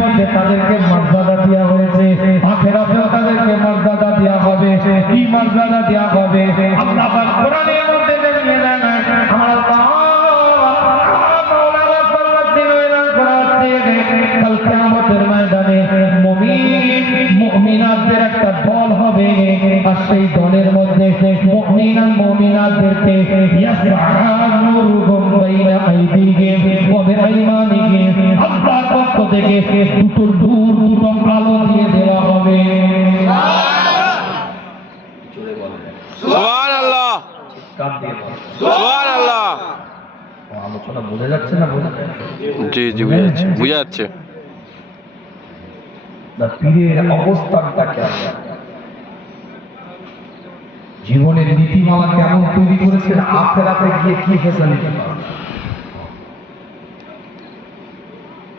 মধ্যে তাদেরকে মর্যাদা দেওয়া হয়েছে, আখিরাতেও তাদেরকে মর্যাদা দেওয়া হবে। কি মর্যাদা দেওয়া হবে? আল্লাহ পাক কোরআনের মধ্যে জানিয়ে দেন, আমার আল্লাহ মাওলানা পরবর্তীর এলান করাচ্ছে, কাল কিয়ামতের ময়দানে মুমিন মুমিনাতদের একটা দল হবে, আর সেই দলের মধ্যে মুমিন আর মুমিনাতদেরকে ইয়াসআ নূরুহুম বাইনা আইদিহিম ওয়া বিআইমানিহিম, আল্লাহর পক্ষ থেকে দুটো নূর, দুটো আলো দিয়ে দেওয়া হবে। সুবহানাল্লাহ, সুবহানাল্লাহ। আলোচনা বোঝা যাচ্ছে না? জি জি, বুঝা যাচ্ছে, বুঝা যাচ্ছে। পীরের অবস্থানটা কেমন, জীবনের নীতিমালা কেমন তৈরি করেছেন, আখিরাতে গিয়ে কি ফেসালিটি পাবে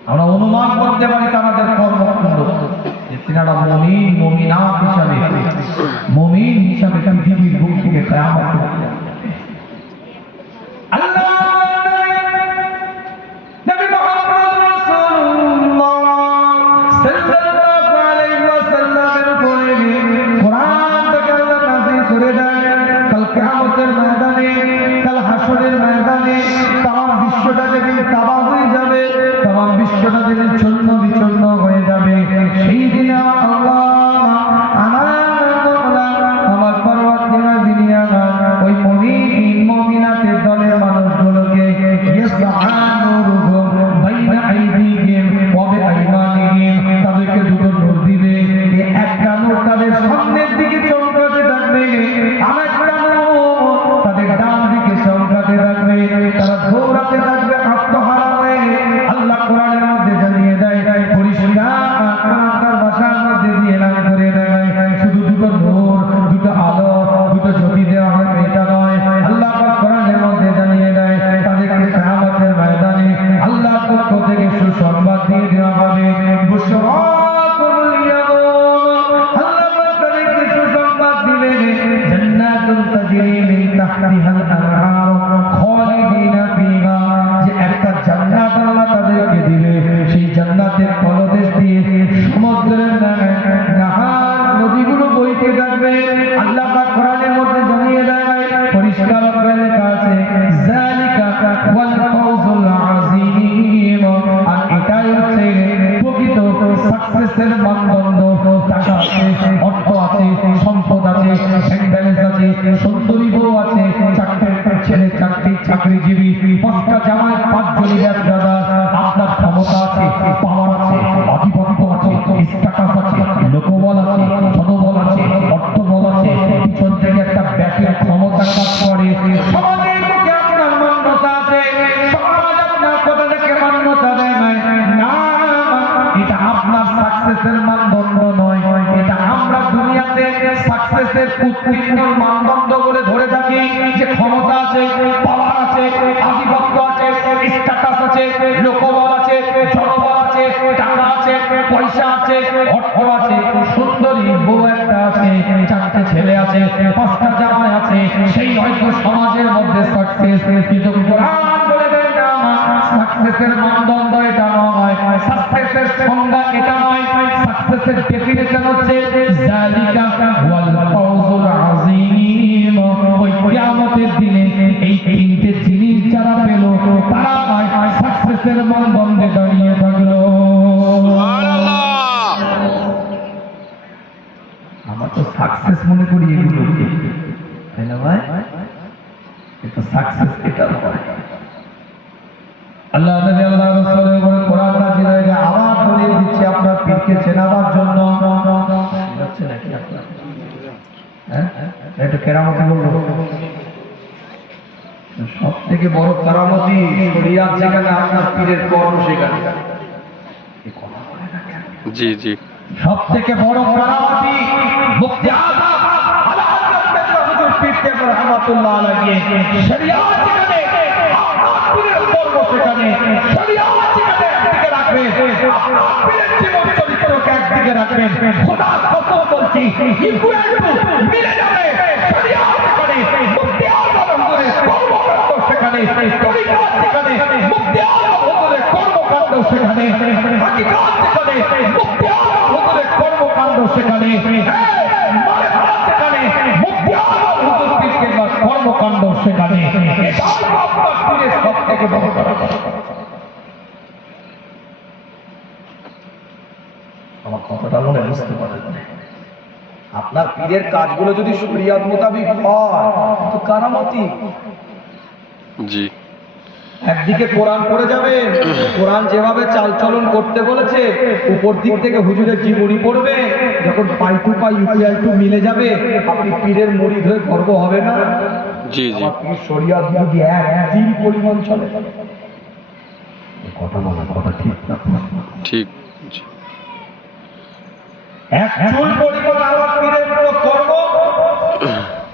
আমরা অনুমান করতে পারি। তাদের কর্মকাণ্ড যে তিনারা মুমিন মুমিনাত হিসাবে, মুমিন হিসাবে পৃথিবীর বুক থেকে কিয়ামত করবে। আল্লাহ নবী মুহাম্মদ রাসূলুল্লাহ সাল্লাল্লাহু আলাইহি ওয়াসাল্লামের উপরে কোরআন থেকে আল্লাহ নাযিল করে দেন। কাল কিয়ামতের ময়দানে, কাল হাসরের ময়দানে তাম বিশ্বটা যেদিন তাবাহ হয়ে যাবে, তাম বিশ্বটা যেদিন চূর্ণ বিচূর্ণ হয়ে যাবে, সেই দিনে আল্লাহ আমার পরবর্তীরা দুনিয়া ওই মুমিন মুমিনাতের দলের মানুষগুলোকে তাদেরকে দুটো নূর দিবে। একটা নূর তাদের সামনের দিকে চমকাতে থাকবে, আরেকটা নূর তাদের ডান দিকে চমকাতে থাকবে। তারা দৌড়াতে থাকবে আত্মহারা হয়ে। আল্লাহ কোরআনের মধ্যে জানিয়ে দেয়, পরিষ্কার ভাষার মধ্যে দিয়ে এলান করে দেয়, শুধু দুটো নূর, দুটো আলো, দুটো জ্যোতি দেওয়া হবে এটা নয়। আল্লাহ কোরআনের মধ্যে জানিয়ে দেয় তাদেরকে কিয়ামতের ময়দানে আল্লাহর পক্ষ থেকে সুসংবাদ দিয়ে দেওয়া হবে। বুশরাকুল ইয়াউম, আল্লাহ তাদেরকে সুসংবাদ দিবেন, জান্নাতুন তাজরি মিন তাহতিহাল আনহার খালিদিনা ফিহা, যে একটা জান্নাত আল্লাহ তাদেরকে দিবে, সেই জান্নাতের তলদেশ দিয়ে সমুদ্রের নাহার নদীগুলো বইতে থাকবে। আল্লাহ পাক কোরআনের মধ্যে জানিয়ে দেয়, পরিষ্কার করে লেখা আছে, যালিকা ওয়াল ফাওজুল আযীম, আর এটাই হচ্ছে প্রকৃত সাকসেসের মানদণ্ড। টাকা আছে, অর্থ আছে, সম্পদ আছে, ব্যালেন্স আছে, সুন্দরী বউ আছে, চাকরির ছেলে চাকরিজীবী, 5টা জামাই, 5 জনই ব্যবসাদার, আপনার ক্ষমতা আছে, পাওয়ার আছে, আধিপত্য আছে, স্ট্যাটাস আছে, লোকবল আছে, জনবল আছে, অর্থবল আছে, পিছন থেকে একটা ব্যাকের ক্ষমতা কাজ করে, সমাজের মুখে আপনার মান্যতা আছে, সমাজ আপনার কথাটাকে মান্যতা দেয় না। এটা আপনার সাকসেসের মানদণ্ড নয়, এটা আমরা দুনিয়াতে সাকসেসের উত্তীর্ণ মানদণ্ড বলে ধরে থাকি, যে ক্ষমতা আছে, পাওয়ার আছে, আধিপত্য আছে, স্ট্যাটাস আছে, লোকবল আছে, জনবল আছে, টাকা আছে, পয়সা আছে, অর্থ আছে, সুন্দরী বউ একটা আছে, 4টে ছেলে আছে, 5টা জামাই আছে, সেই হয়তো সমাজের মধ্যে সাকসেস। কিন্তু কোরআন বলে দেয় না, সাকসেসের মানদণ্ড এটা নয়, সাকসেসের সংজ্ঞা এটা নয়। সাকসেসের ডেফিনিশন হচ্ছে যালিকা ওয়াল ফাওজুল আযীম। ওই কিয়ামতের দিনে এই 3টে জিনিস যারা পেল, তারা সাকসেসের মানদণ্ডে দাঁড়িয়ে থাকলো। সুবহানাল্লাহ। আমরা তো সাকসেস মনে করি এগুলোকে, তাই না ভাই? এটা সাকসেস এটা নয়। আল্লাহ নবী আল্লাহ রাসূলের উপরে কোরআন নাযিল হয়ে আবার দলিল দিচ্ছে আপনার পীরকে চেনাবার জন্য। যাচ্ছে নাকি আপনার? হ্যাঁ, এটা কেরামতি বলবো। সবথেকে বড় কেরামতি শরিয়াত যেখানে, আপনার পীরের কর্ম সেখানে। জি জি, সবথেকে বড় কেরামতি মুফতি আযম আলা হযরত হুজুর পীর কেবল রহমাতুল্লাহ আলাইহি, শরিয়াত যেখানে, আপনার পীরের কর্ম সেখানে, শরিয়াত যেখানে একদিকে রাখবেন, আপনার পীরের জীবন চরিত্রকে একদিকে রাখবেন। খোদার কসম বলছি, ইকুয়াল টু মিলে যাবে। শরিয়াত যেখানে, মুফতি আযম হুজুরের কর্মকাণ্ড সেখানে, তরিকত যেখানে, মুফতি আযম হুজুরের কর্মকাণ্ড সেখানে, হাকিকাত সেখানে, মুক্তি আজম হুজুরের কর্মকাণ্ড সেখানে, মারেফাত সেখানে, মুক্তি আজম হুজুর পীর কেবলার কর্মকাণ্ড সেখানে। এটাই আপনার পীরের সবথেকে বড় কথা। আমার কথাটা মনে বুঝতে পারেন? আপনার পীরের কাজগুলো যদি শরিয়ত মোতাবিক হয় তো কারামতি। জি একদিকে কোরআন পড়ে যাবে, কোরআন যেভাবে চালচলন করতে বলেছে উপর দিক থেকে হুজুরের জীবনী পড়বে, যখন পাই টু পাই ইকুয়াল টু মিলে যাবে আপনি পীরের মুরিদ হয়ে গর্ব হবে না? জি জি আমার পীর শরিয়ত যদি একদিন পরিমাণ চলে, কথা বলা কথা ঠিক না? ঠিক জি এক চুল পরিমাণ আমার পীরের কোনো কর্ম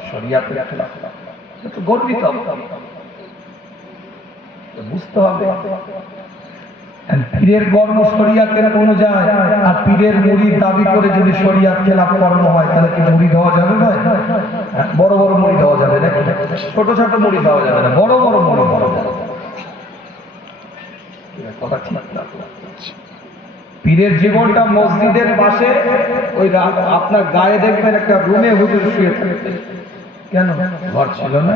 শরিয়তের খেলাফ, তো গর্বিত বুঝতে হবে। পীরের কর্ম শরিয়তের অনুযায়ী আর পীরের মুরিদ দাবি করে যদি শরিয়ত খেলাফ কর্ম হয় তাহলে কি মুরিদ হওয়া যাবে না? বড় বড় মুরিদ হওয়া যাবে না, ছোট ছোট মুরিদ হওয়া যাবে না, বড় বড় মুরিদ হওয়া যাবে। কথা ঠিক না? পীরের জীবনটা মসজিদের পাশে, ওই আপনার গায়ে দেখবেন একটা রুমে হুজুর শুয়ে থাকতেন। কেন? ঘর ছিল না,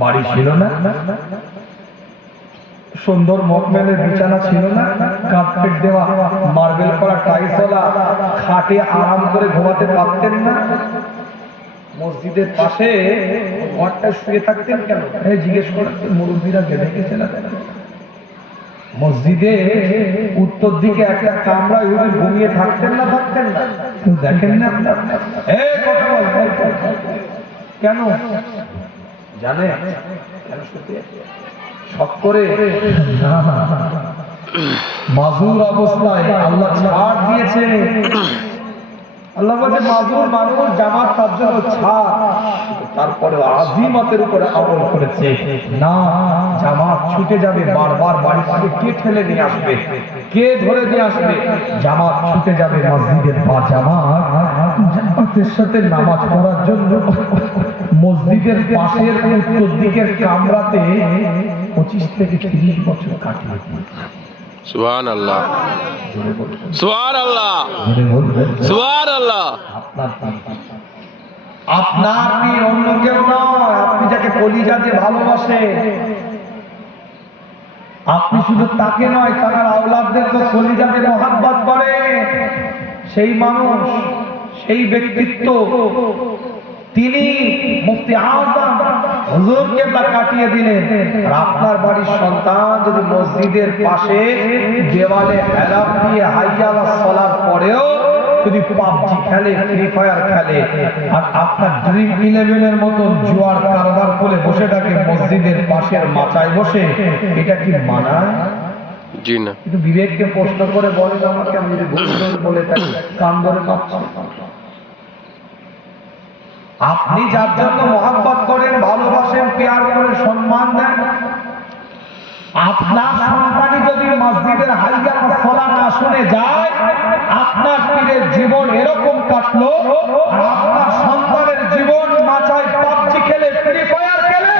বাড়ি ছিল না, সুন্দর মখমেলের বিছানা ছিল না, কার্পেট দেওয়া মার্বেল করা টাইলসওয়ালা খাটে আরাম করে ঘুমাতে পারতেন না, মসজিদের পাশে ঘরটা শুয়ে থাকতেন। কেন? জিজ্ঞেস করতেন মুরব্বীরা দেখেছে না? মসজিদে উত্তর দিকে একটা কামরায় হুজুর ঘুমিয়ে থাকতেন না? থাকতেন না? দেখেন না? কথা বল, কেন জানে? কেন শখ করে? মাজুর অবস্থায় আল্লাহ ছাড় দিয়েছে। আল্লাহ বলছে মাজুর মানুষ জামাত তার জন্য ছাড়, তারপরে আজিমতের উপরে আমল করেছে না, জামাত ছুটে যাবে, বারবার বাড়ি থেকে কে ঠেলে নিয়ে আসবে, কে ধরে নিয়ে আসবে, জামাত ছুটে যাবে মসজিদের বা জামাতের সাথে নামাজ পড়ার জন্য মসজিদের পাশের উত্তর দিকের কামরাতে 25 থেকে 30 বছর কাটিয়ে দিয়েছে। সুবহানাল্লাহ সুবহানাল্লাহ সুবহানাল্লাহ। আপনার পীর অন্য কেউ নয়, আপনি যাকে কলিজা দিয়ে ভালোবাসে, আপনি শুধু তাকে নয় তার আওলাদদেরকে কলিজা দিয়ে মহব্বত করে, সেই মানুষ, সেই ব্যক্তিত্ব, তিনি মুফতি আজম হুজুর কেবলা কাটিয়ে দিলেন। আর আপনার বাড়ির সন্তান যদি মসজিদের পাশে দেওয়ালে হেলাপ দিয়ে হাইয়া আলাস সালাত পড়েও যদি পাবজি খেলে, ফ্রি ফায়ার খেলে, আর আপনার ড্রিম 11-এর মতন জুয়ার কারবার করে বসে থাকে মসজিদের পাশের মাচায় বসে, এটা কি মানায়? জি না। কিন্তু বিবেককে প্রশ্ন করে বলেন আমাকে, আমি যদি ভুল বলে থাকি কান ধরে পাচ্ছি। আপনি যার জন্য মহব্বত করেন, ভালোবাসেন, পেয়ার করে, সম্মান দেন, আপনার সন্তানই যদি মসজিদের হাইয়া সালাত না শুনে যায়, আপনার পীরের জীবন এরকম কাটলো, আর আপনার সন্তানের জীবন মাচায় পাবজি খেলে, ফ্রি ফায়ার খেলে,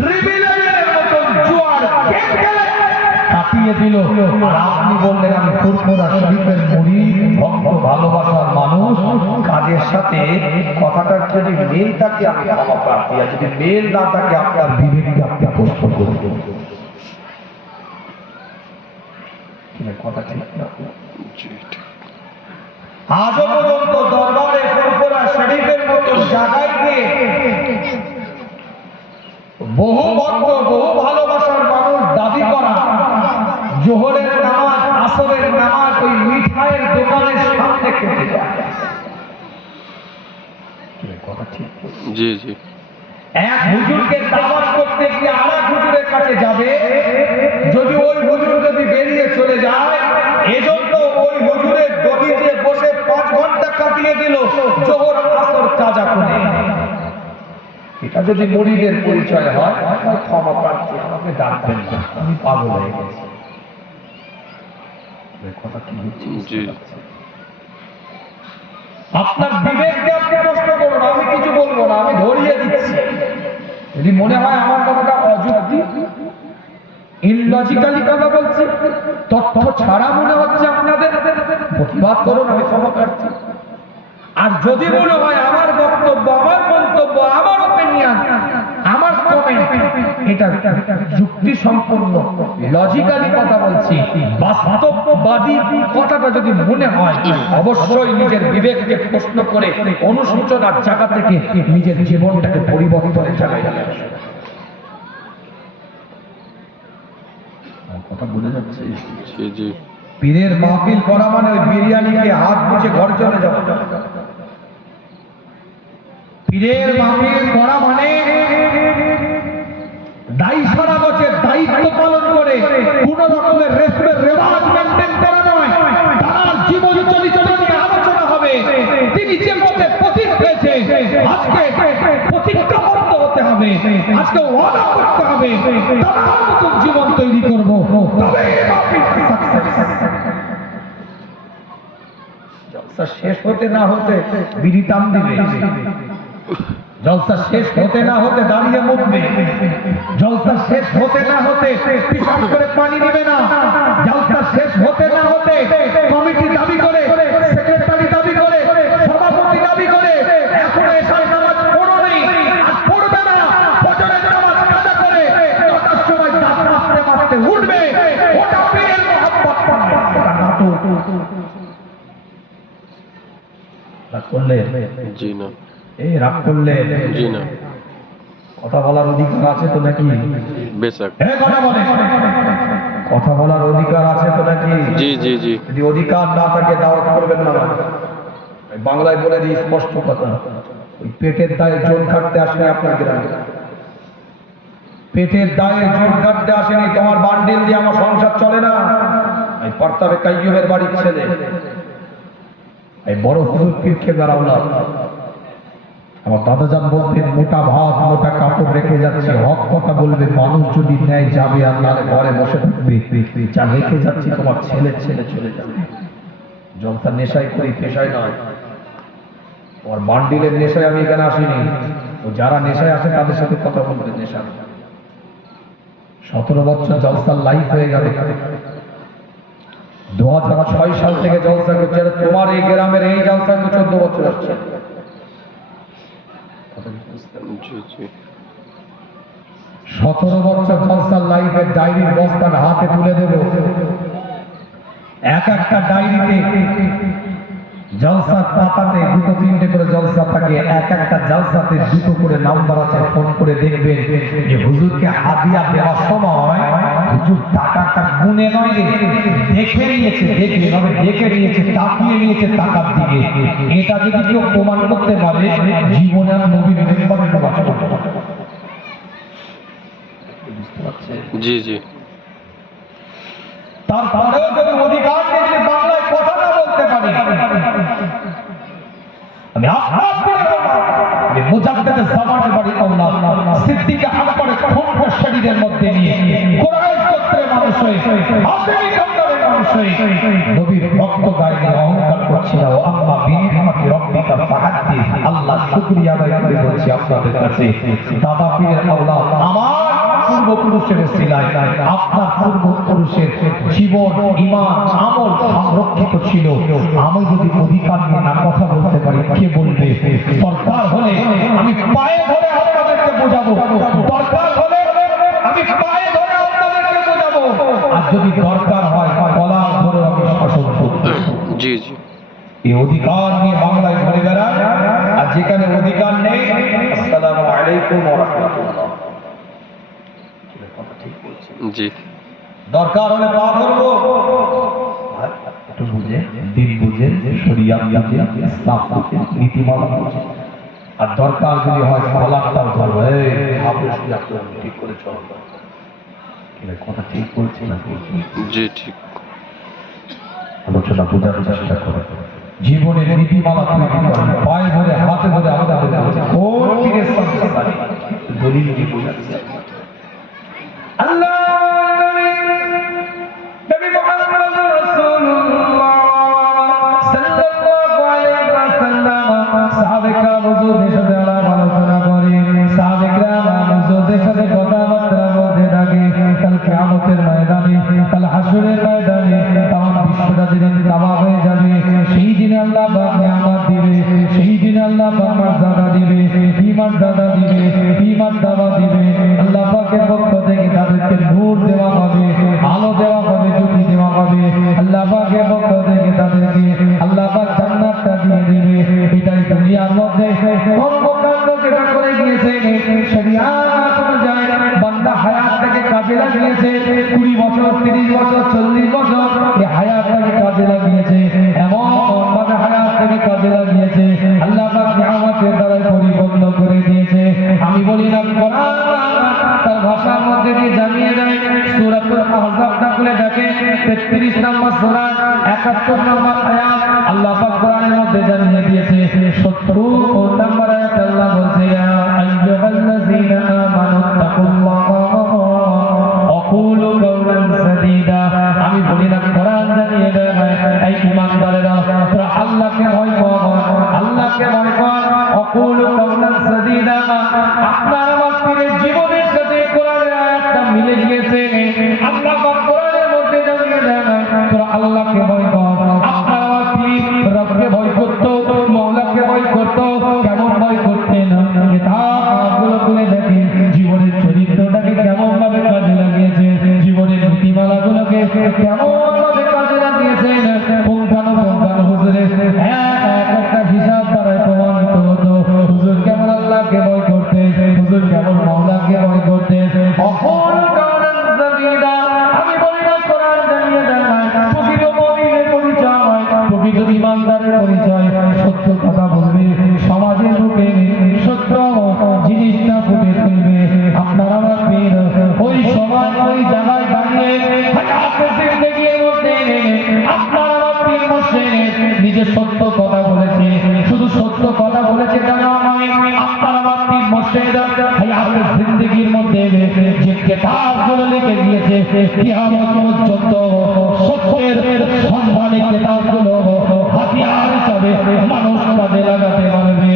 ড্রিবিলারের মতন জুয়ার গেম খেলে কাটিয়ে দিল। আর আপনি বললেন আমি ফুরফুরা শরীফের মুরিদ, ভক্ত, ভালোবাসার মানুষ। কাজের সাথে কথাটার যদি মেল থাকে আমি ক্ষমা প্রার্থী, আর যদি মেল না থাকে আপনার বিবেককে আপনি প্রশ্ন করবেন। কথা ঠিক না? আজও পর্যন্ত দরবারে ফুরফুরা শরীফের মতো জায়গায় গিয়ে বহু ভক্ত, বহু ভালোবাসার মানুষ দাবি করা জোহরের নামাজ, আসরের নামাজ ওই মিঠাইয়ের দোকানের সামনে খেতে যায়। কথা ঠিক? জি জি। এক হুজুরকে দাওয়াত করতে গিয়ে আরেক হুজুরের কাছে যাবে, যদি ওই হুজুর যদি বেরিয়ে চলে যায়, এজন্য ওই হুজুরের দবিজে বসে 5 ঘন্টা কাটিয়ে দিল জোহর আসর কাজা করে। এটা যদি মুরিদের পরিচয় হয়, ক্ষমা প্রার্থী, আমাকে ডাকবেন না, আমি পাগল হয়ে গেছি। কথা কি বলছি? জি। আপনার বিবেককে আপনি প্রশ্ন করুন, আমি কিছু বলবো না, আমি ধরিয়ে দিচ্ছি। যদি মনে হয় আমার কথাটা অযুক্তি, ইললজিক্যালি কথা বলছি, তথ্য ছাড়া মনে হচ্ছে আপনাদের, প্রতিবাদ করুন, আমি ক্ষমা প্রার্থী। আর যদি মনে হয় আমার বক্তব্য, আমার মন্তব্য, আমার ওপিনিয়ন, আমার কমেন্ট এটা যুক্তি সম্পন্ন লজিক্যালি কথা বলছি, বাস্তববাদী কথাটা যদি মনে হয়, অবশ্যই নিজের বিবেককে প্রশ্ন করে অনুশোচনার জায়গা থেকে নিজের জীবনটাকে পরিবর্তনের জায়গায় নিয়ে আসুন। কথা বলে যাচ্ছে। জি জি পীরের মাহফিল করা মানে ওই বিরিয়ানিকে হাত মুছে ঘর চলে যাওয়া। পীরের মাহফিল করা মানে দায়িত্বরা বছর দায়িত্ব পালন করে কোন রকমের রেসপেক্ট রেওয়াজ মেনটেন করা নয়। তার জীবন চরিত্র নিয়ে আলোচনা হবে। তিনি যে পথে পথিক হয়েছে, আজকে প্রতিজ্ঞাবদ্ধ হতে হবে, আজকে ওয়াদা করতে হবে, তার নতুন জীবন তৈরি করব, তবে মাহফিলটা সাকসেস। জলসা শেষ হতে না হতে বিড়ি টান দিবে, জলসা শেষ হতে না হতে দাঁড়িয়ে মুখবে, জলসা শেষ হতে না হতে পিছন করে পানি দিবে না, জলসা শেষ হতে না হতে কমিটি দাবি করে, সেক্রেটারি দাবি করে, সভাপতি দাবি করে এখন এসব নামাজ পড়ো নেই আর পড়বে না, ফজরের নামাজ কাজা করে 9টার সময় দাঁত মাসতে মাসতে উঠবে, ওটা পীরের মহব্বত, ওটা নাটক। রাগ করলে জি না, এই রাগ করলে জি না, কথা বলার অধিকার আছে তো নাকি? বেশক। কথা বলে, কথা বলার অধিকার আছে তো নাকি? জি জি জি যদি অধিকার না থাকে দাওয়াত করবেন না। বাংলায় বলে দিই স্পষ্ট কথা, ওই পেটের দায়ে জোর কাটতে আসেনি আপনার গ্রামে, পেটের দায়ে জোর কাটতে আসেনি, তোমার বান্ডিল দিয়ে আমার সংসার চলে না। এই পর্তাবে কাইয়ুবের বাড়ির ছেলে, এই বড় হুজুর পীর খেদারাউল্লাহ, আমার দাদাজান বলতেন মোটা ভাত মোটা কাপড় রেখে যাচ্ছে, হক কথা বলবে, মানুষ যদি নেয় যাবে আর নাহলে ঘরে বসে থাকবে, যা রেখে যাচ্ছি তোমার ছেলে ছেলে চলে যাবে। জলসা নেশাই করি, পেশায় নয়। তোমার বান্ডিলের নেশায় আমি এখানে আসিনি, ও যারা নেশায় আসে তাদের সাথে কথা বলবে নেশা। 17 বছর জলসার লাইফ হয়ে গেল, 2006 সাল থেকে জলসা করছে, তোমার এই গ্রামের এই জলসা 14 বছর আসছে। জি জি 17 বছর জলসার লাইফের ডায়েরির বস্তাটা হাতে তুলে দেব, এক একটা ডায়েরিতে জলসার পাতাতে 2-3টে করে জলসা থাকে, এক একটা জলসাতে 2টো করে নাম্বার আছে, ফোন করে দেখবেন যে হুজুরকে হাদিয়া দেওয়ার সময় হুজুর টাকাটা গুনে নয় রে, দেখে নিয়েছে, দেখে নিয়েছে, তাকিয়ে নিয়েছে টাকার দিকে। এটা যদি কেউ প্রমাণ করতে পারে, জীবনে আর নবীর মেম্বারের নামাজ পড়তে পারে। জি জি তারপরেও যদি অধিকার নিয়ে যদি বাংলায় কথা না বলতে পারি, আমি আমি মুজাদ্দেদ জামানের বাড়ি আওলাদ সিদ্দিক আকবরের খুব শরীরের মধ্যে নিয়ে কুরাইশ গোত্রের মানুষ হয়ে, হাশিমি খানদানের মানুষ হয়ে নবীর রক্ত গায়ে নিয়ে অহংকার করছি না। ও আম্মা বিনিআমাতি রাব্বিকা ফাহাদ্দিস, আল্লাহ শুকরিয়া আদায় করে বলছি আপনাদের কাছে, দাদা পীরের আওলাদ আমার পূর্বপুরুষের ওসিলায় আপনার পূর্বপুরুষের জীবন, ঈমান, আমল সংরক্ষিত ছিল। আমি যদি অধিকার নিয়ে না কথা বলতে পারি, কে বলবে? দরকার হলে আমি পায়ে ধরে আপনাদেরকে বোঝাবো, দরকার হলে আমি পায়ে ধরে আপনাদেরকে বোঝাবো, আর যদি দরকার হয় গলা ধরে আমি শাসন করব। জি জি এই অধিকার নিয়ে বাংলায় ঘুরে বেড়ায়, আর যেখানে অধিকার নেই, আসসালামু আলাইকুম ওয়া রাহমাতুল্লাহ। জি দরকার হলে পা ধরবো, একটু বুঝে, দিন বুঝে, শরিয়াত বুঝে, ইসলাম বুঝে, নীতিমালা বুঝে, আর দরকার যদি হয় সালাতটাও ধরবো। ঠিক করে চলো, কথা ঠিক বলছি না? জি ঠিক। আলোচনা বোঝার চেষ্টা করে জীবনের নীতিমালা তৈরি করেন, পায়ে ধরে হাতে ধরে আপনাদের কোন পীরের সঙ্গে দলিল দিয়ে বোঝাচ্ছে। আল্লাহ নবী মুহাম্মদ রাসূলুল্লাহ সাল্লাল্লাহু আলাইহি ওয়াসাল্লাম সাহাবায়ে হুজুরের সাথে আলোচনা করে, সাহাবায়ে হুজুরের সাথে কথাবার্তা বলতে থাকে, কাল কিয়ামতের পাকের পক্ষ থেকে তাদেরকে আল্লাহ পাক জান্নাতটা দিয়ে দিবে। এটাই দুনিয়ার মধ্যে কর্মকাণ্ড যেটা করে গিয়েছে শরিয়াত অনুযায়ী বান্দা হায়াত থেকে কাজে লাগিয়েছে 20 বছর 30 বছর 40 বছর এই হায়াতটাকে কাজে লাগিয়েছে, এমন ভাবে হায়াত থেকে কাজে লাগিয়েছে আল্লাহ পাক নিয়ামতের দ্বারা পরিপূর্ণ করে দিয়েছে। আমি বলি না কোরআন তার ভাষার মধ্যে দিয়ে জানিয়ে দেয়। সূরাতুল আহজাবটা খুলে দেখেন 33 নম্বর সূরা 71 নম্বর আয়াত আল্লাহ পাক কোরআনের মধ্যে জানিয়ে দিয়েছে। 70 নম্বর আয়াত আল্লাহ বলছে ইয়া আইয়ুহাল্লাযীনা আমানু তাকুল্লাহ ওয়াকুলু কাওলান সাদীদা। আমি বলি না কোরআন জানিয়ে দেয় এই ঈমানদারেরা তোমরা আল্লাহকে ভয় করো, আল্লাহকে ভয় করো। ওয়াকুলু কাওলান সাদীদা আপনার আমার পীরের জীবনের সাথে কোরআনের আয়াতটা মিলে গিয়েছে। আল্লাহ পাক কোরআনের মধ্যে জানিয়ে দেয় তোমরা আল্লাহকে ভয় করো। আপনার আমার পীর রবকে ভয় করতো, মওলাকে ভয় করতো, কেমন ভয় করতেন কিতাবগুলো খুলে দেখেন জীবনের চরিত্রটাকে কেমন ভাবে কাজে লাগিয়েছে, জীবনের নীতিমালাগুলোকে কেমন ভাবে কাজে লাগিয়েছেন। পুঙ্খানুপুঙ্খানু হুজুরের একটা হিসাব দ্বারাই প্রমাণিত হতো হুজুর কেমন আল্লাহকে ভয় করতেন, হুজুর কেমন মওলাকে ভয় করতেন। অকুলু কাওলান সাদীদা আমি বলি না কোরআন জানিয়ে দেয় প্রকৃত মুমিনের পরিচয়, প্রকৃত ঈমানদারের পরিচয় সত্য কথা বলবে, সমাজের বুকে সত্য জিনিসটা ফুটে তুলবে। আপনার আমার পীর ওই সমাজ ওই জায়গায় দাঁড়িয়ে হায়াতে জিন্দেগির মধ্যে আপনার আমার পীর মুর্শিদ নিজে সত্য কথা বলেছে, শুধু সত্য কথা বলেছে তা নয়, আপনার আমার পীর মুর্শিদ হায়াতে জিন্দেগির মধ্যে যে কিতাবগুলো লিখে দিয়েছে কিয়ামত পর্যন্ত সত্যের সন্ধানে কিতাবগুলো হাতিয়ার হিসাবে মানুষ কাজে লাগাতে পারবে।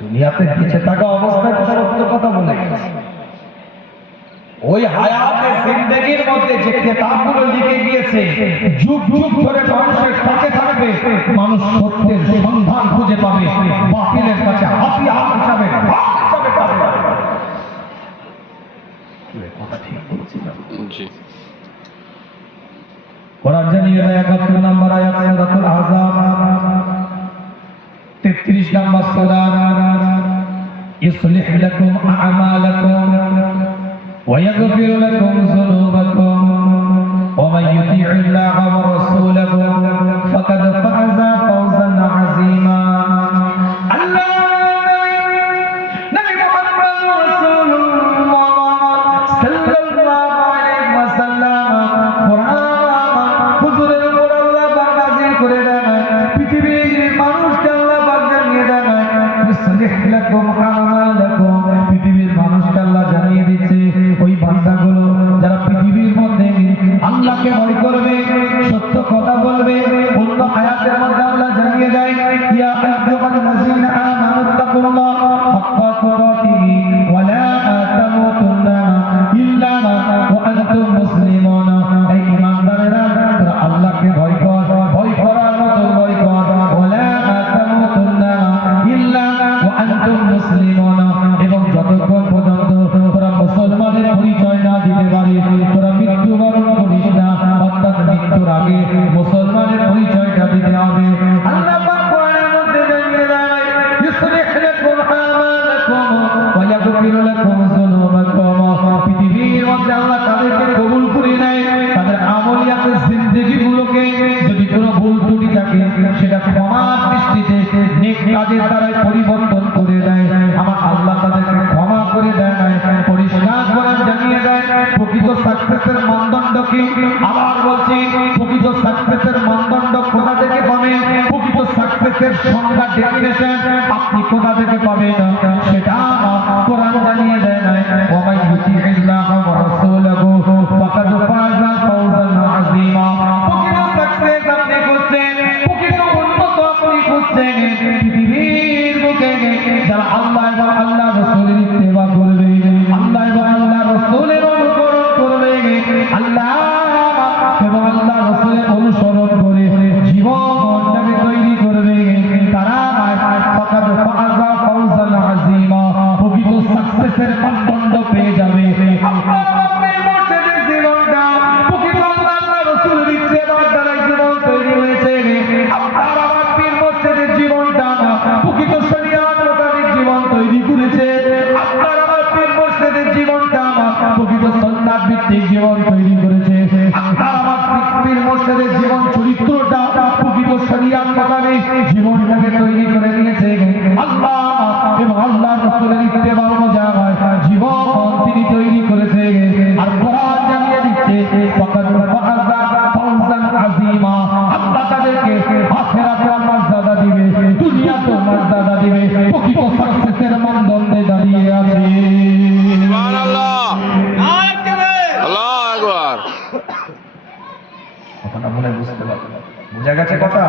দুনিয়াতে বেঁচে থাকা অবস্থায় সত্য কথা বলে ওই হায়াতে জিন্দেগির মধ্যে যে কিতাবগুলো লিখে গিয়েছে যুগ যুগ ধরে মানুষের কাছে থাকবে, মানুষ সত্যের সন্ধান খুঁজে পাবে, বাতিলের কাছে হাতিয়ার হিসাবে পাবে। কথা ঠিক বলছিলাম? জি। কোরআন জানিয়ে দেয় 71 নম্বর আয়াত সূরাতুল আহজাব 33 নম্বর সূরা ইসলিহ লাকুম আ'মালাকুম ওয়া ইয়াগফির লাকুম যুনুবাকুম ওয়া মান ইউতি'িল্লাহ ওয়া রাসূলাহু ফাকাদ ফাযা ফাওজান 'আযীমা। আল্লাহ নবী মুহাম্মদ রাসূলুল্লাহ সাল্লাল্লাহু আলাইহি ওয়াসাল্লাম হুজুরের উপর আল্লাহ পাক নাযিল করে দেন পৃথিবীর মানুষকে আল্লাহ পাক জানিয়ে দেন ইসলিহ লাকুম আমালাকুম। পৃথিবীর মানুষকে আল্লাহ জানিয়ে দিচ্ছে ওই বান্দাগুলো যারা পৃথিবীর মধ্যে আল্লাহকে ভয় করবে, সত্য কথা বলবে। অন্য আয়াতের মধ্যে আল্লাহ জানিয়ে দেয় ইয়া আইয়ুহাল্লাযীনা আমানু তাকুল্লাহ হাক্কা তুকাতিহি ওয়া লা তামুতুন্না ইল্লা ওয়া আনতুম মুসলিমুন। এই ঈমানদারেরা তোমরা আল্লাহকে ভয় কর, ভয় করার মতো ভয় কর। ওয়া লা তামুতুন্না ইল্লা ওয়া আনতুম মুসলিমুন। এবং যতক্ষণ পর্যন্ত তোরা মুসলমানের পরিচয় না দিতে পারিস তোরা মৃত্যুবরণ করিস না, অর্থাৎ মৃত্যুর আগে মুসলমানের পরিচয়টা দিতে হবে। আল্লাহ পাক কোরআনের মধ্যে জানিয়ে দেয় ইসলিহ লাকুম আমালাকুম ওয়া ইয়াগফির লাকুম যুনুবাকুম। পৃথিবীর মধ্যে আল্লাহ তাদেরকে কবুল করে নেয়, তাদের আমলিয়াতে জিন্দেগিগুলোকে যদি কোনো ভুল ত্রুটি থাকে সেটা ক্ষমার দৃষ্টিতে নেক কাজের দ্বারা পরিবর্তন করে দেয়। আমার আল্লাহ তাদেরকে ক্ষমা করে দেয়, পরিষ্কার করে জানিয়ে দেয় প্রকৃত সাকসেসের মানদণ্ড কি। আবার বলছি প্রকৃত সাকসেসের মানদণ্ড কোথা থেকে পাবেন, প্রকৃত সাকসেসের সংজ্ঞা ডেফিনেশন আপনি কোথা থেকে পাবেন সেটা কোরআন জানিয়ে দেয় ওয়া মান ইউতি'িল্লাহ ওয়া রাসূলাহু ফাকাদ ফাযা ফাওজান 'আযীমা। প্রকৃত সাকসেস আপনি খুঁজছেন, প্রকৃত উন্নত আপনি খুঁজছেন পৃথিবীর বুকে যারা আল্লাহ এবং আল্লাহ রাসূলের ইত্তেবা করবে, আল্লাহ এবং আল্লাহ রাসূলের অনুকরণ করবে, আল্লাহ এবং আল্লাহ রাসূলের অনুসরণ করে জীবনটাকে তৈরি করবে, তারা ফাকাদ ফাযা ফাওজান 'আযীমা প্রকৃত সাকসেসের মানদণ্ড পেয়ে যাবে। আপনার সেই জীবন তৈরি করেছে। আপনার আমার পীর মুর্শিদের জীবন চরিত্রটা প্রকৃত শরিয়াত মোতাবেক জীবনটাকে তৈরি করে নিয়েছে। আল্লাহ এবং আল্লাহ রাসূলের ইত্তেবা অনুযায়ী জীবন তিনি তৈরি করেছে। আর কোরআন জানিয়ে দিচ্ছে ফাকাদ ফাযা ফাওজান আযীমা। আল্লাহ তাদেরকে আখিরাতে মর্যাদা দিবে, দুনিয়াতেও মর্যাদা দিবে, প্রকৃত সাকসেসের মানদণ্ডে দাঁড়িয়ে আছে। সুবহানাল্লাহ, আল্লাহু আকবার। কথাটা মনে বুঝতে পারবেন, বুঝা গেছে কথা?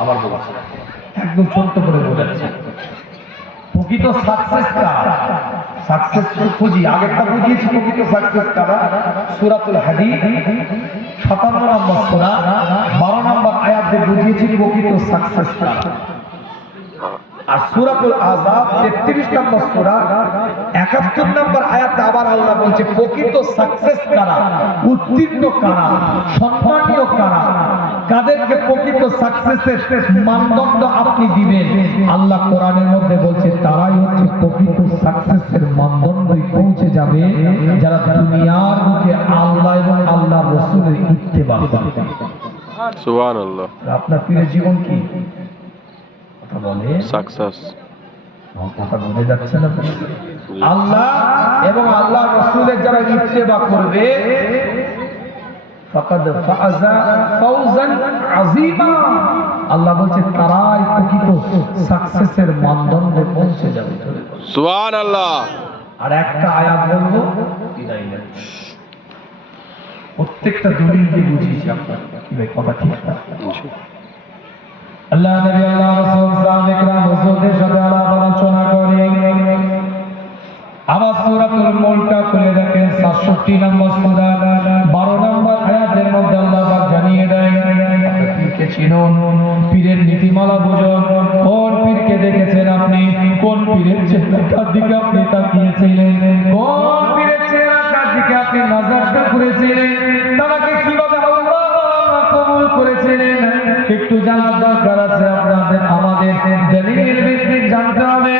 আবার বলছি, একদম ছোট্ট করে বোঝাচ্ছি। প্রকৃত সাকসেস খুঁজি। আগেরটা বুঝিয়েছি প্রকৃত সাকসেস কারা। সূরাতুল হাদীদ 57 নম্বর সূরা 12 নম্বর আয়াতে বুঝিয়েছি প্রকৃত সাকসেস কারা। আর সূরাতুল আযাব 33 নম্বর সূরা 71 নম্বর আয়াতে আবার আল্লাহ বলছে প্রকৃত সাকসেস কারা, উত্তীর্ণ কারা, সম্মানীয় কারা, কাদেরকে প্রকৃত সাকসেসের মানদণ্ড আপনি দিবেন। আল্লাহ কোরআনের মধ্যে বলছে তারাই হচ্ছে প্রকৃত সাকসেসের মানদণ্ডে পৌঁছে যাবে যারা দুনিয়ার বুকে আল্লাহ এবং আল্লাহর রাসূলের ইত্তেবা করবে। সুবহানাল্লাহ। আপনার পীরের জীবন কি বলে? সাকসেস। কথা বুঝে যাচ্ছে না? আল্লাহ এবং আল্লাহ রাসূলের যারা ইত্তেবা করবে ফাকাদ ফাযা ফাওজান আযীমা। আল্লাহ বলছে তারাই প্রকৃত সাকসেসের মানদণ্ডে পৌঁছে যাবে। সুবহানাল্লাহ। আর একটা আয়াত বলবো, বিদায় নেন। প্রত্যেকটা দলিল দিয়ে বুঝিয়েছি আপনাকে, কি ভাই কথা ঠিক না? আল্লাহ নবী আল্লাহ রাসূল সাহাবায়ে কেরাম হুজুরদের সাথে আলাপ আলোচনা করে আবার সূরাতুল মুলক খুলে দেখেন 67 নম্বর সূরা 12 নম্বর আয়াতের মধ্যে আল্লাহ পাক জানিয়ে দেয় পীরকে চিনুন, পীরের নীতিমালা বুঝুন। কোন পীরকে দেখেছেন আপনি? কোন পীরের চেহারার দিকে আপনি তাকিয়েছিলেন? কোন পীরের চেহারার দিকে আপনি নজরটা করেছিলেন? তাকে কিভাবে আল্লাহ কবুল করেছিলেন? একটু জানার দরকার আছে আপনাদের আমাদের। দলিল ভিত্তিক জানতে হবে।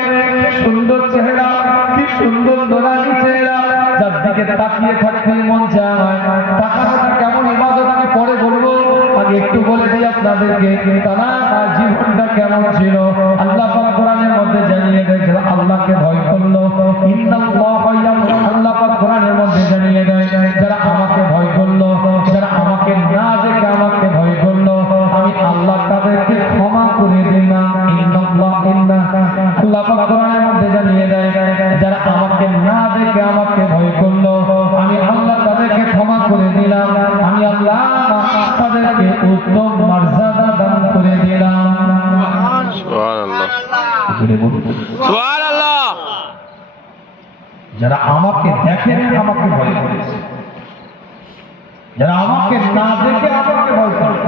সুন্দর চেহারা, কি সুন্দর নোরানি চেহারা, যার দিকে তাকিয়ে থাকতে মন চায়। তাকানোটা কেমন ইবাদত আমি পরে বলবো, আগে একটু বলে দিই আপনাদেরকে তার জীবনটা কেমন ছিল। আল্লাহ পাক কোরআনের মধ্যে জানিয়ে দেয় যারা আল্লাহকে ভয় করলো, ইন্নাল্লাহা ইয়ামুরু, আল্লাহ পাক কোরআনের মধ্যে জানিয়ে দেয় যারা আমাকে ভয় করলো, যারা আমাকে না দেখে আমাকে ভয় করলো, আমি আল্লাহ তাদেরকে ক্ষমা করে দিলাম। আল্লাহ পাক কোরআনের মধ্যে জানিয়ে দেয় যারা আমাকে না দেখে আমাকে ভয় করলো, আমি আল্লাহ তাদেরকে ক্ষমা করে দিলাম। আমি আল্লাহ তাদেরকে উত্তম মর্যাদা দান করে দিলাম। সুবহানাল্লাহ, সুবহানাল্লাহ। যারা আমাকে দেখে আমাকে ভয় করেছে, যারা আমাকে না দেখে আমাকে ভয় করে,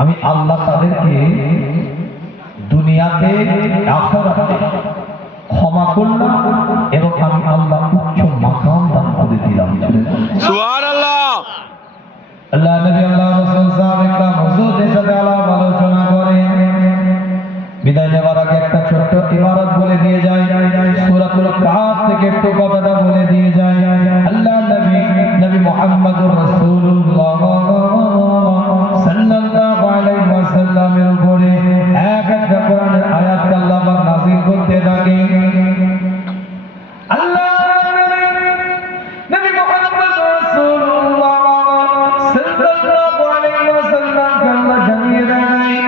আমি আল্লাহ তাদেরকে দুনিয়াতে আখিরাতে ক্ষমা করলাম এবং আমি আল্লাহ উচ্চ মাকাম দান করে দিলাম। সুবহানাল্লাহ। আল্লাহ নবী আল্লাহ রাসূল সাহাবায়ে কেরাম হুজুরদের সাথে আলাপ আলোচনা করে বিদায় নেওয়ার আগে একটা ছোট্ট ইবারত বলে দিয়ে যায়। সূরাতুল কাহফ থেকে একটু কথাটা বলে দিয়ে যায়। আল্লাহ নবী মুহাম্মদুর রাসূলুল্লাহ সাল্লাল্লাহু আলাইহি ওয়াসাল্লামের উপরে এক একটা কোরআনের আয়াত আল্লাহ পাক নাযিল করতে থাকে। আল্লাহ নবী মুহাম্মদ রাসূলুল্লাহ সাল্লাল্লাহু আলাইহি ওয়াসাল্লাম আল্লাহ জানিয়ে দেয়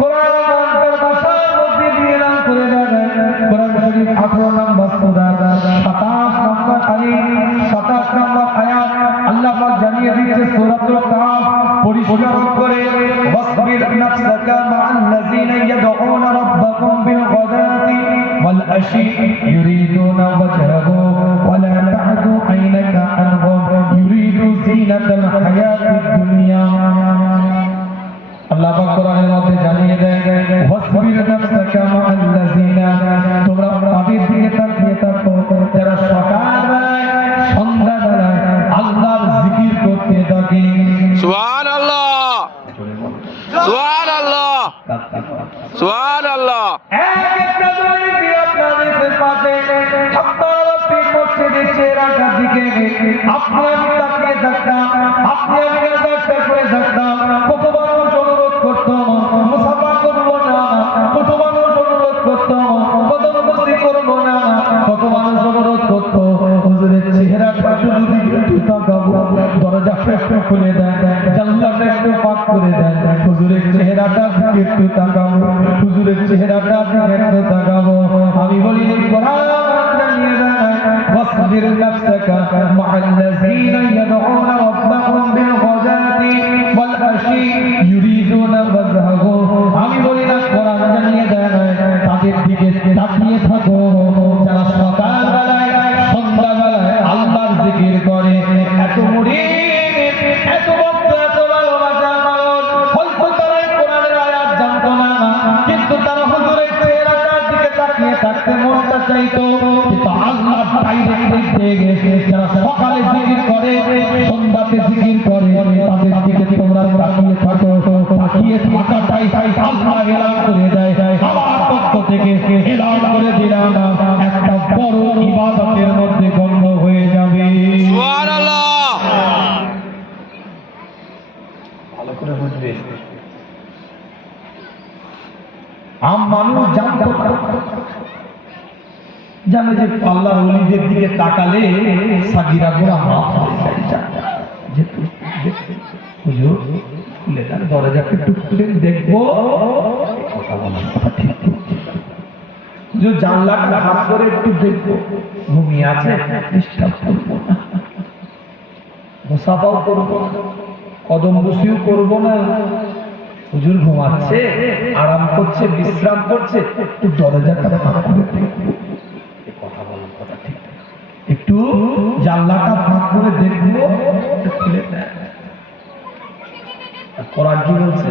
কোরআন তার ভাষার মধ্যে দিয়ে নাম করে দেয়। কোরআন শরীফ 18 নম্বর সূরা 27 নম্বর আয়াত 27 নম্বর আয়াত আল্লাহ পাক জানিয়ে দিচ্ছে সূরাতুল কাহফ পরিষ্কার করে ওয়াসবির নাফসাকা মা'আল্লাযীনা ইয়াদউনা রাব্বাকুম বিল গাদাতি ওয়াল আশি ইউরিদুনা ওয়াজহাহু ওয়া লা তা'দু আইনাকা আনহুম ইউরিদু যিনাতাল হায়াতিদ দুনিয়া। আল্লাহ পাক কোরআনের মধ্যে জানিয়ে দেয় ওয়াসবির নাফসাকা মা'আল্লাযীনা, তোমরা তাদের দিকে তাকিয়ে থাকো যারা সকালবেলায় সন্ধ্যাবেলায় আল্লাহর জিকির করতে থাকে। সুবহানাল্লাহ, সুবহানাল্লাহ, সুবহানাল্লাহ। এক একটা দলিল দিয়ে আপনাদের পাশে আপনারা পীর মুর্শিদের আপনি আমি তাকিয়ে থাকতাম, আপনি আমি নাজারটা করে থাকতাম, কত মানুষ অনুরোধ করতো মুসাফা করবো না, কত মানুষ অনুরোধ করতো বদনবসি করবো না, কত মানুষ অনুরোধ করতো হুজুরের চেহারাটা শুধু দিকে একটু তাকাবো, দরজাটা একটু খুলে দেয়, জানলাটা একটু ফাঁক করে দেয়, হুজুরের চেহারাটা দিকে একটু তাকাবো, হুজুরের চেহারাটা দিকে একটু তাকাবো। আমি বলি কোরআন জানিয়ে দেয় واصبر نفسك مع الذين يدعون ربهم بالغداة والعشي يريدون وجهه। আমি বলি না কোরআন জানিয়ে দেয় তাদের দিকে তাকিয়ে থাকো যারা সকালবেলায় সন্ধ্যাবেলায় আল্লাহর জিকির করে। এত মুরিদ, এত ভক্ত, এত ভালোবাসা মানুষ, হয়তো তারা কোরআনের আয়াত জানতো না, কিন্তু তারা হুজুরের চেহারাটার দিকে তাকিয়ে থাকতে মনটা চাইতো। কিন্তু আল্লাহ ডাইরেক্ট দেখতে গেছে যারা সকালে জিকির করে সন্ধ্যাতে জিকির করে তাদের দিকে তোমরা তাকিয়ে থাকো। তাকিয়ে থাকাটাই আল্লাহ এলান করে দেয়, আমার পক্ষ থেকে এলান করে দিলাম একটা বড় ইবাদতের মধ্যে গণ্য হয়ে যাবে। সুবহানাল্লাহ। ভালো করে বুঝবে, আম মানুষ জানতো না, জানে যে আল্লাহর ওলিদের দিকে তাকালে সাগিরা গোরা মাফ হয়ে যায়। যেহেতু হুজুর খুলে দেন, দরজাটা একটু খুলে দেখবো, কথা বলার কথা ঠিক হুজুর জানলাটা হাত করে একটু দেখবো, ঘুমিয়ে আছে ডিস্টার্ব করবো না, মুসাফাও করবো না, কদম বসিও করবো না, হুজুর ঘুমাচ্ছে, আরাম করছে, বিশ্রাম করছে, একটু দরজাটা ফাঁক করে দেখবো, কথা বলার কথা ঠিক, একটু জানলাটা ফাঁক করে দেখবো, খুলে দেয়। কোরআন কি বলছে?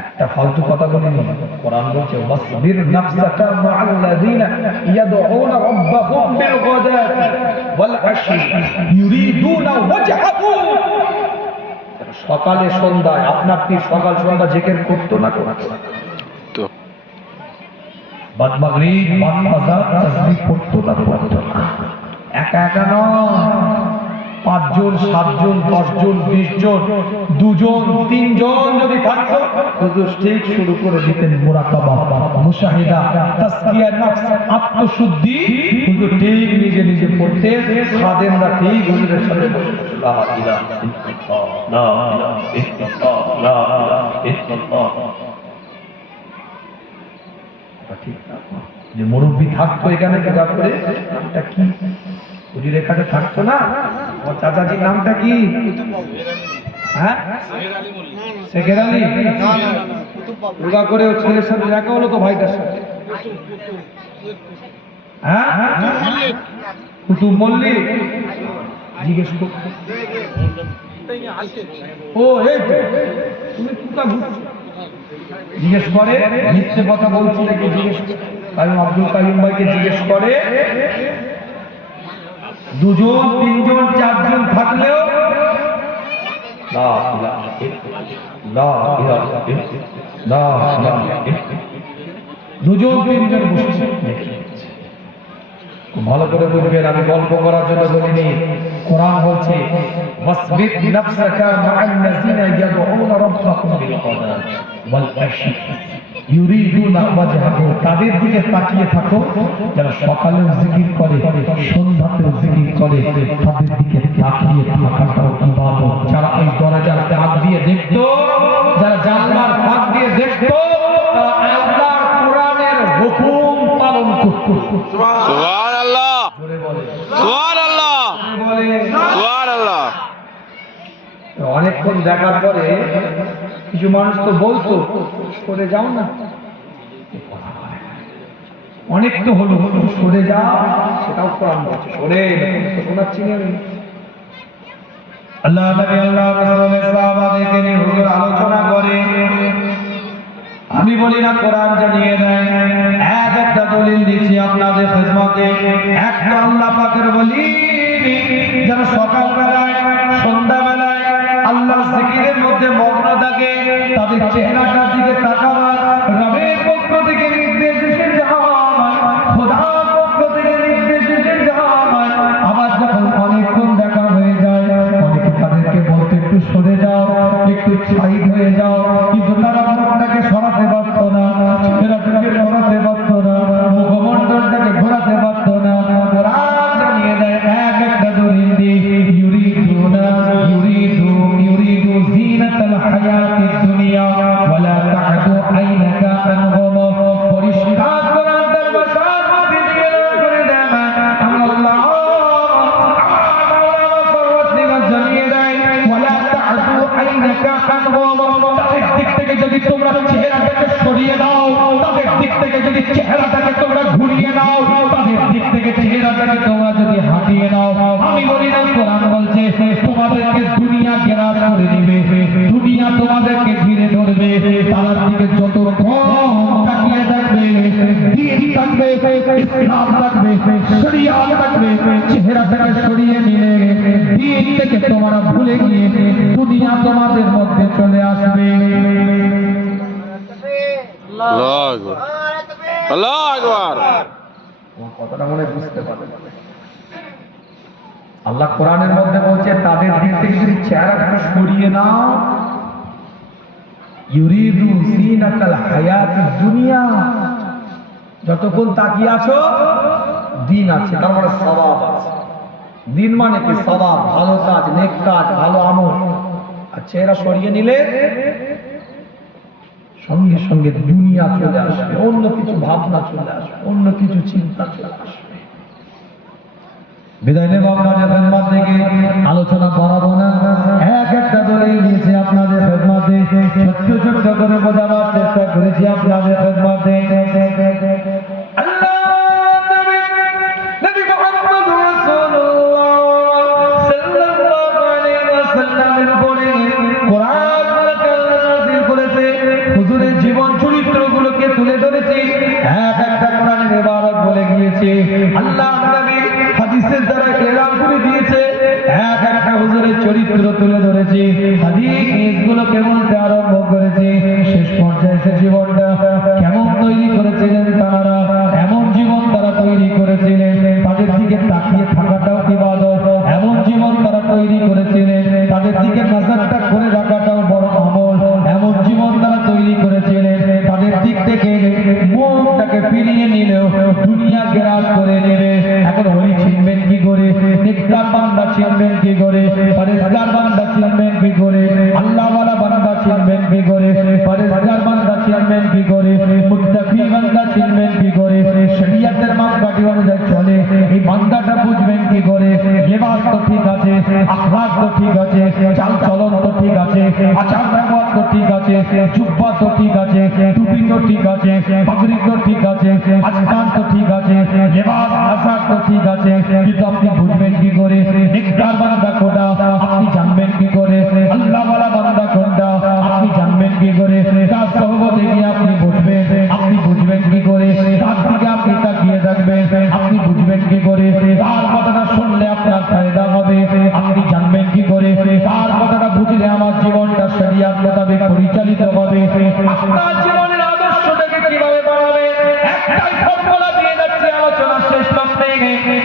একটা ফালতু কথা বলিনি, কোরআন বলছে ওয়াসবির নাফসাকা মা'আল্লাযীনা ইয়াদউনা রাব্বাহুম বিল গাদাতি ওয়াল আশি ইউরিদুনা ওয়াজহাহু। সকালে সন্ধ্যায় আপনার কি সকাল সন্ধ্যা জিকির করতো না তো বাদ মাগরিব বাদ ফাজর তাসবিহ পড়তো না, একা একা নয়, 5 জন 7 জন 10 জন 20 জন 2 জন 3 জন যদি থাকতো হুজুর ঠিক শুরু করে দিতেন মুরাকাবা, মুশাহিদা, তাসকিয়া নফস, আত্মশুদ্ধি হুজুর ঠিক নিজে নিজে পড়তে, খাদেমরা ঠিক হুজুরের সাথে বসে লা ইলাহা ইল্লাল্লাহ লা ইলাহা ইল্লাল্লাহ লা ইলাহা ইল্লাল্লাহ। ঠিক না যে মুরব্বি থাকতো এখানে কেদা করে, নামটা কি হুজুর এখানে থাকতো না, আমার চাচাজির নামটা কি? হ্যাঁ শেখের আলী। রোগা করে ও ছেলের সাথে দেখা হলো তো ভাইটার সাথে, হ্যাঁ কুতুব মল্লিক, জিজ্ঞেস করতো ও এই তো তুমি কোথা ঘুরছো, জিজ্ঞেস করে মিথ্যে কথা বলছি নাকি জিজ্ঞেস করে, আব্দুল কাইয়ুম ভাইকে জিজ্ঞেস করে 2 জন 3 জন 4 জন থাকলেও লা ইলাহা ইল্লাল্লাহ 2 জন 3 জন বসছে। ভালো করে বুঝবেন, আমি গল্প করার জন্য বলিনি, কোরআন বলছে ওয়াসবির নাফসাকা মা'আল্লাযীনা ইয়াদউনা রাব্বাহুম বিল গাদাতি ওয়াল আশি ইউরিদুনা ওয়াজহাহু। তাদের দিকে তাকিয়ে থাকো যারা সকালেও জিকির করে সন্ধ্যাতেও জিকির করে, তাদের দিকে তাকিয়ে থাকাটাও ইবাদত। যারা এই দরজার ফাঁক দিয়ে দেখতো, যারা জানলার ফাঁক দিয়ে দেখতো, তারা আল্লাহর কোরআনের হুকুম পালন করতো। সুবহানাল্লাহ। জোরে বলে সুবহানাল্লাহ। সুবহানাল্লাহ। অনেকক্ষণ দেখার পরে কিছু মানুষ তো বলতো সরে যাও না, অনেক তো হলো সরে যাও, সেটাও কোরআন বলছে সরে শোনাচ্ছি আমি। আল্লাহ নবী আল্লাহ রাসূলের সাহাবাদেরকে নিয়ে হুজুর আলোচনা করে, আমি বলি না কোরআন জানিয়ে দেয়। একটা দলিল দিচ্ছি আপনাদের খিদমতে, একটা আল্লাহ পাকের বলি যারা সকালবেলায় সন্ধ্যাবেলায় আল্লাহর জিকিরের মধ্যে মগ্ন থাকে, তাদের চেহারাটার দিকে তাকাবার রবের পক্ষ থেকে নির্দেশ এসে যায়, খোদার পক্ষ থেকে নির্দেশ এসে যায়। আবার যখন একটু সাইড হয়ে যাও, কিন্তু তারা মুখটাকে সরাতে পারতো না, চেহারাটাকে সরাতে পারতো না, মুখমণ্ডলটাকে ঘোরাতে পারতো না। কোরআন জানিয়ে দেয় এক একটা দলিল দিয়ে, ইউরিদু জিনাতাল হায়াতিদ দুনিয়া ওয়ালা তা'দু আইনাকা আনহুম। পরিষ্কার কোরআন তার ভাষার মধ্যে দিয়ে করে দেয় আল্লাহ জানিয়ে দেয় ওয়ালা তা'দু আইনাকা আনহুম। তাদের দিক থেকে যদি তোমরা চেহারাটাকে সরিয়ে দাও, তাদের দিক থেকে যদি চেহারাটাকে তোমরা ঘুরিয়ে নাও, তাদের দিক থেকে চেহারাটাকে তোমরা যদি হাঁটিয়ে নাও, আমি বলি না, কোরআন বলছে তোমাদেরকে দুনিয়া ঘেরাও করে দিবে, দুনিয়া তোমাদেরকে ঘিরে ধরবে, তার দিকে যত তাকিয়ে থাকবে, দ্বীন থাকবে, ইসলাম থাকবে, শরিয়াত থাকবে, চেহারাটাকে সরিয়ে নিলে দ্বীন থেকে তোমরা ভুলে গিয়ে দুনিয়া তোমাদের মধ্যে চলে আসবে। আল্লাহু আকবার, আল্লাহু আকবার। কথাটা মনে বুঝতে পারবেন। আল্লাহ কোরআনের মধ্যে বলছে তাদের দিক থেকে যদি চেহারাটাকে সরিয়ে নাও, ইউরিদু জিনাতাল হায়াতিদ দুনিয়া, যতক্ষণ তাকিয়ে আছো দিন আছে, তার মানে সওয়াব আছে। দিন মানে কি? সওয়াব, ভালো কাজ, নেক কাজ, ভালো আমল। আর চেহারা সরিয়ে নিলে সঙ্গে সঙ্গে দুনিয়া চলে আসবে, অন্য কিছু ভাবনা চলে আসবে, অন্য কিছু চিন্তা চলে আসবে। বিদায় নেব আপনাদের খেদমত থেকে, আলোচনা করাবো না, এক একটা দলিল দিয়েছি আপনাদের খেদমতে, ছোট্ট ছোট্ট করে বোঝাবার চেষ্টা করেছি আপনাদের খেদমতে। নবী মুহাম্মদ রাসূলুল্লাহ সাল্লাল্লাহু আলাইহি ওয়াসাল্লামের উপরে কোরআন নাযিল করেছে, হুজুরের জীবন চরিত্রগুলোকে তুলে ধরেছি, এক একটা কোরআনের ইবারত বলে গিয়েছে, আল্লাহ নবী হাদিসের দ্বারা এলান করে দিয়েছে, এক একটা হুজুরের চরিত্র তুলে ধরেছে, হাদিসগুলো কেমন আরম্ভ করেছে, শেষ পর্যায়ে এসে জীবনটা কেমন তৈরি করেছিলেন তারা, এমন জীবন তারা তৈরি করেছিলেন, তাদের দিকে তাকিয়ে থাকাটাও ইবাদত, এমন জীবন তারা তৈরি করেছিলেন, তাদের দিকে নজরটা করে রাখাটাও বড় আমল, এমন জীবন তারা তৈরি করেছিলেন, তাদের দিক থেকে মুখটাকে ফিরিয়ে নিলেও দুনিয়া গ্রাস করে নেবে। এখন ওলি চিনবেন কি করে, নেককার বান্দা চিনবেন কি করে, পরেশগার বান্দা চিনবেন কি করে, আল্লাহওয়ালা বান্দা চিনবেন কি করে, পরেশগার বান্দা চিনবেন কি করে, মুত্তাকি বান্দা চিনবেন কি করে, শরীয়তের মাপকাঠি অনুযায়ী চলে এই বান্দাটা বুঝবেন কি করে, লিবাস তো ঠিক আছে, আখলাক তো ঠিক আছে, চাল চলন তো ঠিক আছে, আচার ব্যবহার তো ঠিক আছে, জুব্বা তো ঠিক আছে, টুপি তো ঠিক আছে, পাগড়ি তো ঠিক আছে, আজকান তো ঠিক আছে, লিবাস আসার তো ঠিক আছে, কিন্তু আপনি বুঝবেন কি করে নেককার বান্দা কোনটা, আপনি জানবেন কি করে আল্লাহওয়ালা বান্দা কোনটা, আপনি জানবেন কি করে তার সহবতে গিয়ে আপনি বুঝবেন, আপনি বুঝবেন কি করে তার দিকে আপনি তাকিয়ে থাকবেন, আপনি বুঝবেন কি করে তার কথাটা শুনলে আপনার ফায়দা হবে, আপনি জানবেন কি করে তার কথাটা বুঝলে আমার জীবনটা শরিয়াত মোতাবেক পরিচালিত হবে, আপনার জীবনের আদর্শটাকে কিভাবে বাড়াবে, একটাই ফর্মুলা দিয়ে যাচ্ছে আলোচনা শেষ করতে।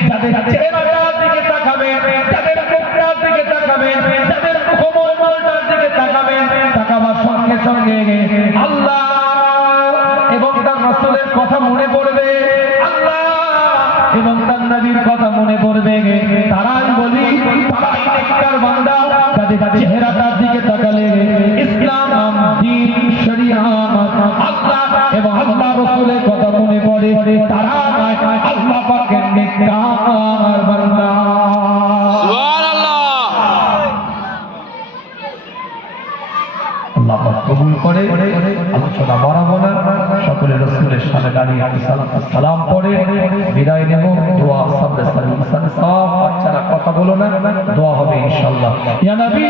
যাদের চেহারাটার দিকে তাকাবেন, যাদের মুখটার দিকে তাকাবেন, যাদের মুখমণ্ডলটার দিকে তাকাবেন, তাকাবার সঙ্গে সঙ্গে আল্লাহ এবং তার রাসূলের কথা মনে পড়বে, আল্লাহ এবং তার নবীর কথা মনে পড়বে, তারাই বলি তারাই নেককার বান্দা, যাদের চেহারাটার দিকে তাকালে ইসলাম, দ্বীন, শরিয়াত, আল্লাহ এবং আল্লাহ রাসূলের কথা মনে পড়ে, তারা আল্লাহ পাকের নেককার বান্দা। সুবহানাল্লাহ। আল্লাহ পাক কবুল করে। আলোচনা বাড়াবো না, সকলে রাসূলের সামনে দাঁড়িয়ে সালাম পড়ে বিদায় নেব। দোয়া সামনে সামনে সব বাচ্চারা কথা বলো না, দোয়া হবে ইনশাআল্লাহ। ইয়া নবী